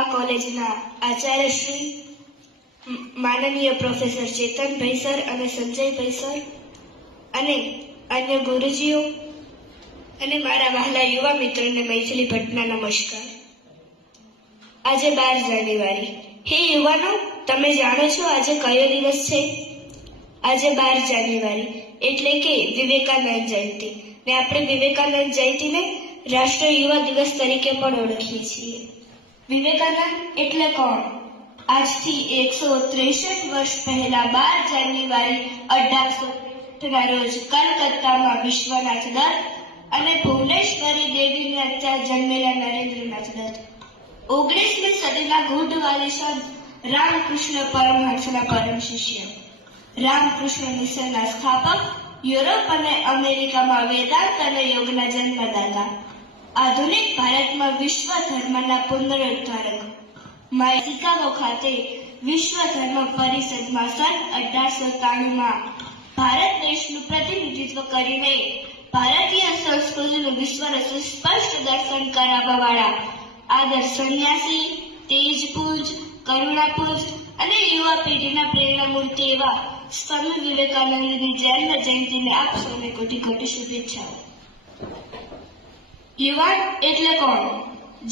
આ કોલેજના આચાર્ય શ્રી માનનીય પ્રોફેસર ચેતનભાઈ સર અને સંજયભાઈ સર અને અન્ય ગુરુજીઓ અને મારા વહાલા યુવા મિત્રોને મૈથિલી ભટ્ટના નમસ્કાર. આજે 12 જાન્યુઆરી. હે યુવાનો, તમે જાણો છો આજે કયો દિવસ છે? આજે 12 જાન્યુઆરી એટલે કે વિવેકાનંદ જયંતિ. ને આપણે વિવેકાનંદ જયંતિને રાષ્ટ્રીય યુવા દિવસ તરીકે પણ ઓળખીએ છીએ. વિવેકાનંદ એટલે કોણ? આજથી 163 વર્ષ પહેલા 12 જાન્યુઆરી 1863 રોજ કલકત્તામાં વિશ્વનાથ દત્ત અને ભુવનેશ્વરી દેવીને અત્યારે જન્મેલા નરેન્દ્રનાથ દત્ત 19મી સદીના ગૂઢવાદી સંત રામકૃષ્ણ પરમહંસના પરમ શિષ્ય, રામકૃષ્ણ મિશનના સ્થાપક, યુરોપ અને અમેરિકામાં વેદાંત અને યોગના જન્મદાતા, આધુનિક ભારતમાં વિશ્વ ધર્મના પુનરુદ્ધારક, શિકાગો ખાતે વિશ્વ ધર્મ પરિષદમાં સન 1893માં ભારત દેશનું પ્રતિનિધિત્વ કરીને ભારતીય સંસ્કૃતિનું વિશ્વને સુસ્પષ્ટ દર્શન કરાવવાવાળા આદર્શ સંન્યાસી, તેજપુંજ, કરુણાપુંજ અને યુવા પેઢીના પ્રેરણામૂર્તિ એવા સ્વામી વિવેકાનંદની જન્મ જયંતિને આપ સૌને કોટી કોટી શુભેચ્છાઓ. યુવાન એટલે કોણ?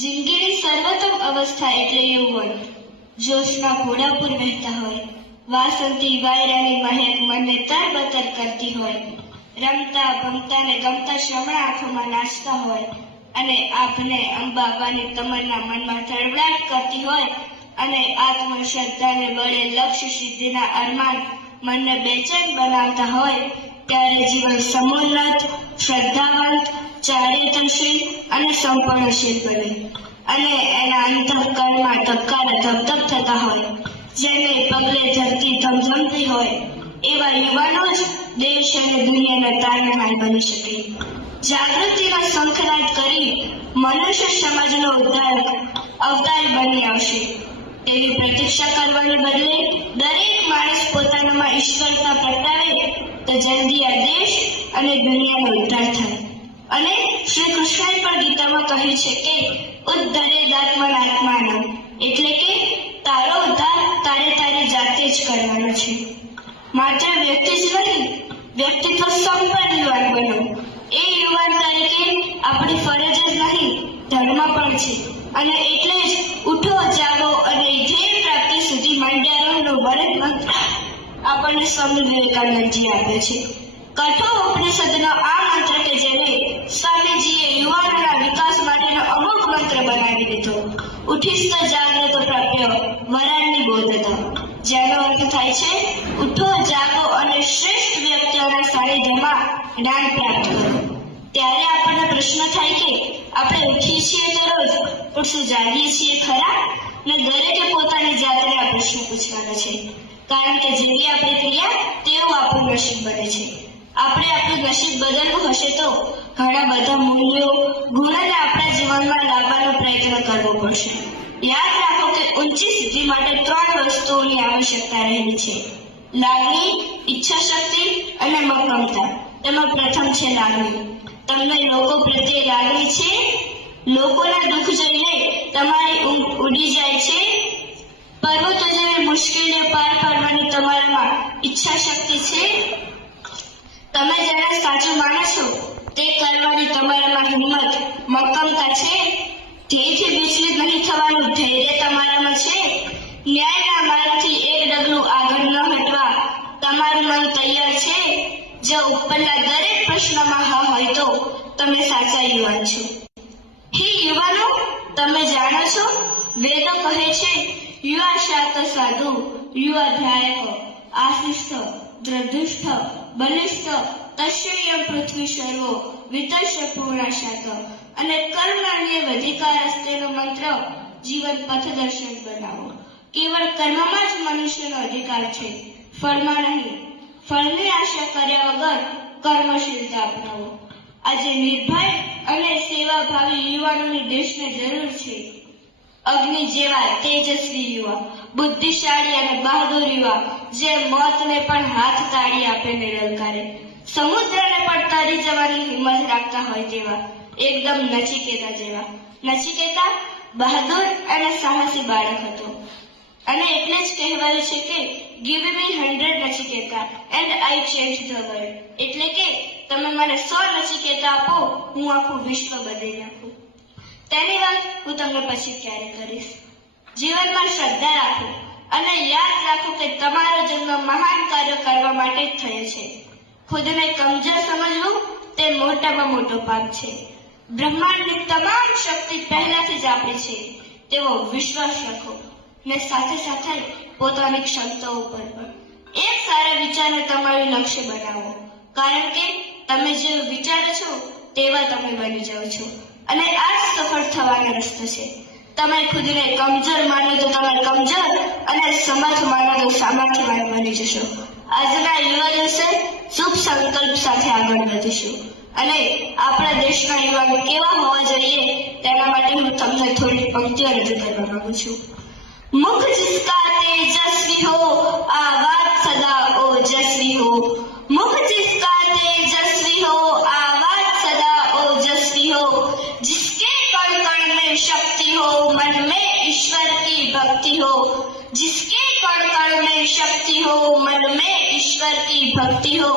જિંદગીની સર્વોત્તમ અવસ્થા એટલે યૌવન. જોશના ઘોડાપુર વહેતા હોય, વાસંતી વાયરાની મહેક મનને તરબતર કરતી હોય, રમતા ભમતા ને ગમતા શ્રવણ આંખોમાં નાચતા હોય અને આપને અંબાવાની તમન્ના મનમાં ધડબડાટ કરતી હોય અને આત્મશ્રદ્ધાને બળે લક્ષ્ય સિદ્ધિના અરમાન મનને બેચેન બનાવતા હોય, ત્યારે જીવન સમોન્નત, શ્રદ્ધાવંત, ચારિત્રશીલ અને સંપન્નશીલ બને અને એના અંતઃકરણમાં ધબકારા ધબધબ થતા હોય, જેને પગલે ધરતી ધમધમતી હોય, એવા યુવાનો જ દેશ અને દુનિયાના તારણહાર બની શકે. જાગૃતિનો શંખનાદ કરી મનુષ્ય સમાજનો ઉદ્ધારક અવતાર બની આવશે તેવી પ્રતીક્ષા કરવાને બદલે દરેક માણસ પોતાનામાં ઈશ્વરતા પ્રગટાવે તો જલ્દી આ દેશ અને દુનિયાનો ઉદ્ધાર થાય. અને શ્રી કૃષ્ણએ પણ ગીતામાં કહ્યું છે કે ઉદ્ધરેદાત્મનાત્માનમ, એટલે કે તારો ઉદ્ધાર તારે જાતે જ કરવાનો છે. માત્ર વ્યક્તિ જ નહીં, વ્યક્તિત્વ સંપન્ન યુવાન બનો. એ યુવાન તરીકે આપણી ફરજ જ નહીં, ધર્મ પણ છે. અને એટલે જ ઉઠો, જાગો અને ધ્યેય પ્રાપ્તિ સુધી માંડ્યારોનો વરદ મંત્ર આપણને સ્વામી વિવેકાનંદજી આપ્યો છે. કઠોર ઉપનિષદનો આ મંત્ર કે જેને સ્વામીજીએ યુવાનોના વિકાસ માટેનો અમુક મંત્ર બનાવી દીધો. ઉઠીસ્ત જાગ્રત પ્રાપ્ય વરાણની બોધતો, જેનો અર્થ થાય છે ઉઠો, જાગો અને શ્રેષ્ઠ વ્યક્તિઓના સાનિધ્યમાં જ્ઞાન પ્રાપ્ત કરો. ત્યારે આપણને પ્રશ્ન થાય કે આપણે ઉઠીએ છીએ તો રોજ, પણ શું જાગીએ છીએ ખરા? ને દરેકે પોતાની જાતને આ પ્રશ્ન પૂછવાનો છે, કારણ કે જેવી આપણી ક્રિયા તેવું આપણું નસીબ બને છે. આપણે આપણું નસીબ બદલવું હશે તો ઘણા બધા મૂલ્યો, ગુણોને આપણા જીવનમાં લાવવાનો પ્રયત્ન કરવો પડશે. યાદ રાખો કે ઊંચી સિદ્ધિ માટે 3 વસ્તુઓની આવશ્યકતા રહેલી છે: લાગણી, ઈચ્છા શક્તિ અને મક્કમતા. તેમાં પ્રથમ છે લાગણી. તમને લોકો પ્રત્યે લાગણી છે? લોકોના દુઃખ જોઈને તમારી ઊંઘ ઉડી જાય છે? પર્વતો જેવી મુશ્કેલીઓ પાર પાડવાની તમારામાં ઈચ્છા શક્તિ છે? તમે જેને સાચું માનો છો તે કરવાની તમારામાં હિંમત, મક્કમતા છે? ધ્યેયથી વિચલિત નહીં થવાનું ધૈર્ય તમારામાં છે? ન્યાયના માર્ગથી એક ડગલું આગળ ન હટવા તમારું મન તૈયાર છે? જો ઉપરના દરેક પ્રશ્નમાં હા હોય તો તમે સાચા યુવાન છો. હે યુવાનો, તમે જાણો છો વેદો કહે છે યુવા શાત સાધુ, યુવા ધ્યાયક, આશિષ્ઠ, દ્રઢુષ્ઠ, બલિષ્ઠ, તસ્યયં પૃથ્વી સર્વો વિતસ્ય પૂર્ણાશાત. અને કર્મણ્ય વધિકારસ્તેનો મંત્ર જીવન પથદર્શન બનાવો. કેવળ કર્મમાં જ મનુષ્યનો અધિકાર છે, ફળમાં નહીં. ફળની આશા કર્યા વગર કર્મશીલતા અપનાવો. આજે નિર્ભય અને સેવાભાવી યુવાનોની દેશને જરૂર છે. અગ્નિ જેવા તેજસ્વી યુવા, બુદ્ધિશાળી અને બહાદુર યુવા, જે મોતને પણ હાથ તાળી આપીને લલકારે, સમુદ્રને પણ તરી જવાની હિંમત રાખતા હોય તેવા, એકદમ નચિકેતા જેવા. નચિકેતા બહાદુર અને સાહસી બાળક હતો અને એટલે જ કહેવાયું છે કે give me 100 Nachiketa and I change the world, એટલે કે તમે મને 100 નચિકેતા આપો, હું આખું વિશ્વ બદલી નાખું. તેની વાત હું તમને પછી ક્યારે કરીશ. જીવનમાં શ્રદ્ધા રાખો અને યાદ રાખો કે તમારો જન્મ મહાન કાર્ય કરવા માટે જ થયો છે. ખુદને કમજોર સમજવું તે મોટામાં મોટો પાપ છે. બ્રહ્માંડની તમામ શક્તિ પહેલાથી જ આપી છે, તેવો વિશ્વાસ રાખો ને સાથે સાથે પોતાની ક્ષમતાઓ પર પણ એક સારા વિચારને તમારું લક્ષ્ય બનાવો, કારણ કે તમે જે વિચારો છો તેવા તમે બની જાઓ છો અને આ જ સફળ થવાનો રસ્તો છે. તમે ખુદને કમજોર માનો તો તમે કમજોર અને સમર્થ માનો તો સામર્થ્યવાન બની જશો. આજના યુવા દિવસે શુભ સંકલ્પ સાથે આગળ વધીશું અને આપણા દેશના યુવાનો કેવા હોવા જોઈએ તેના માટે હું તમને થોડી પંક્તિઓ રજૂ કરવા માંગુ છું. मुख जिसका तेजस्वी हो आवाज सदा ओजस्वी हो, मुख जिसका तेजस्वी हो आवाज सदा ओजस्वी हो, जिसके कण कण में शक्ति हो मन में ईश्वर की भक्ति हो, जिसके कण कण में शक्ति हो मन में ईश्वर की भक्ति हो,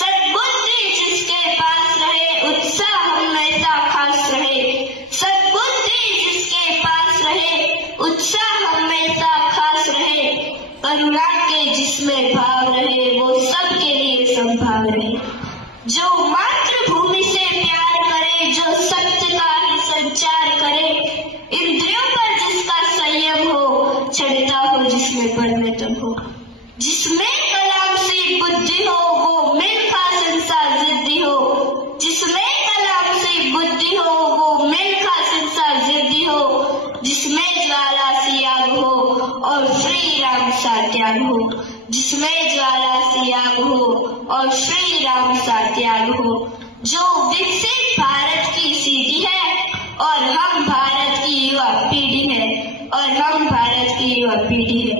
सद्बुद्धि जिसके पास रहे उत्साह हमेशा खास रहे, सद्बुद्धि जिसके पास रहे उत्साह हमेशा खास रहे, करुणा के जिसमें भाव रहे वो सबके लिए संभाव रहे, जो मातृभूमि से प्यार करे, जो सत्य का ही संचार करे, इंद्रियों पर जिसका संयम हो, चढ़ता हो जिसमें पढ़ने तब हो, जिसमें कलाम से बुद्धि हो वो मिल्खा संसार जिद्दी हो, जिसमें कलाम से बुद्धि हो वो मिल्खा संसार जिद्दी हो, जिसमें ज्वाला सी आग हो और श्री राम सा त्याग हो, जिसमें ज्वाला सी आग हो और श्री राम सा त्याग हो, जो विकसित भारत की सीढ़ी है और हम भारत की युवा पीढ़ी है, और हम भारत की युवा पीढ़ी है.